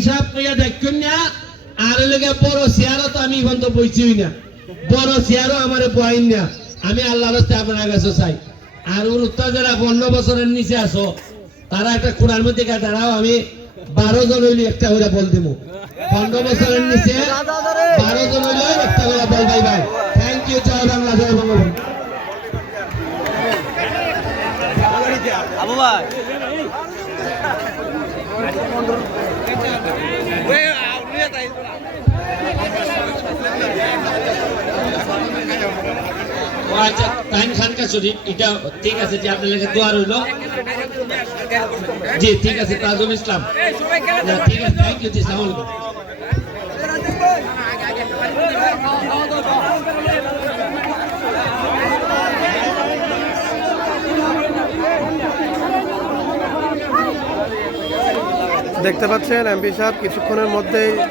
হিসাব কইয়া দেখুন না, আর লেগে বড় চেয়ারও তো আমি এখন তো বইছিই না। বড় চেয়ারও আমার বইন না। আমি আল্লাহর রাস্তায় আপনার কাছে চাই। আর ওর উত্তর যারা পনেরো বছরের নিচে আসো তারা একটা কোরআন মধ্যে দাঁড়াও, আমি বারো জন হইলে একটা করে বল দিব। পনেরো বছরের নিচে বারো জন হইলে একটা করে বল ভাই ভাই। থ্যাংক ইউ জয় বাংলা, জয় বঙ্গবন্ধু। আবু ভাই। আচ্ছা তাইন খানকা শরীফ এটা ঠিক আছে যে আপনার লেগে দোয়া রইল জি ঠিক আছে তাজুল ইসলাম না ঠিক আছে থ্যাংক ইউ জি সালাম দেখতে পাচ্ছেন এমপি সাহেব কিছুক্ষণের মধ্যেই আহ,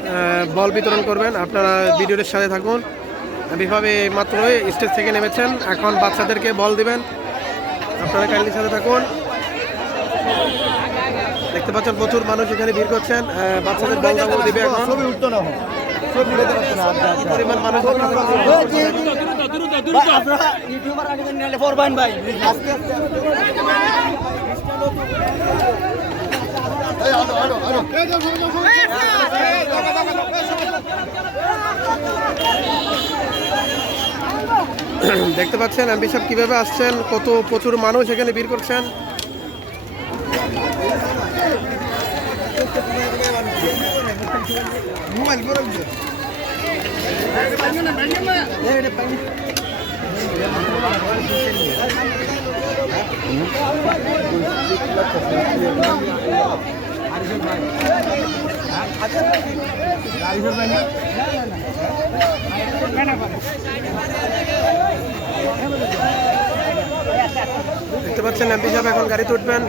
বল বিতরণ করবেন। আপনারা ভিডিওটির সাথে থাকুন। এমপিভাবে মাত্রই স্টেজ থেকে নেমেছেন। এখন বাচ্চাদেরকে বল দিবেন। আপনারা কাইন্ডলি সাথে থাকুন। দেখতে পাচ্ছেন প্রচুর মানুষ এখানে ভিড় করছেন। আহ, বাচ্চাদের বল দিবে এখন। ছবি উঠতো না আচ্ছা, আচ্ছা। আপনারা ইউটিউবার আগে ভাই আস্তে আস্তে। দেখতে পাচ্ছেন এমপি সাহেব কীভাবে আসছেন? কত প্রচুর মানুষ এখানে ভিড় করছেন? দেখতে পাচ্ছেন এমপি সাহেব এখন গাড়িতে উঠবেন।